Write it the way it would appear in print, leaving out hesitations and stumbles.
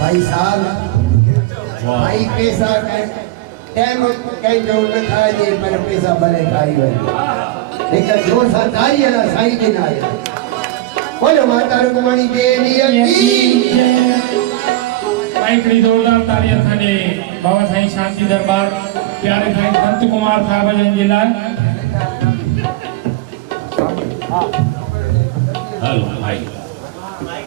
भाई साहब भाई पैसा टाइम कहीं जो न खाए जे पर पैसा भले खाई वे लेकिन जोर सा तारी है ना साईं के ना है बोलो माता रुक्मणी देवी की भाई कड़ी जोरदार ताली असांजे बाबा साईं शांति दरबार प्यारे साईं संत कुमार साहब जन जे लाइ हेलो भाई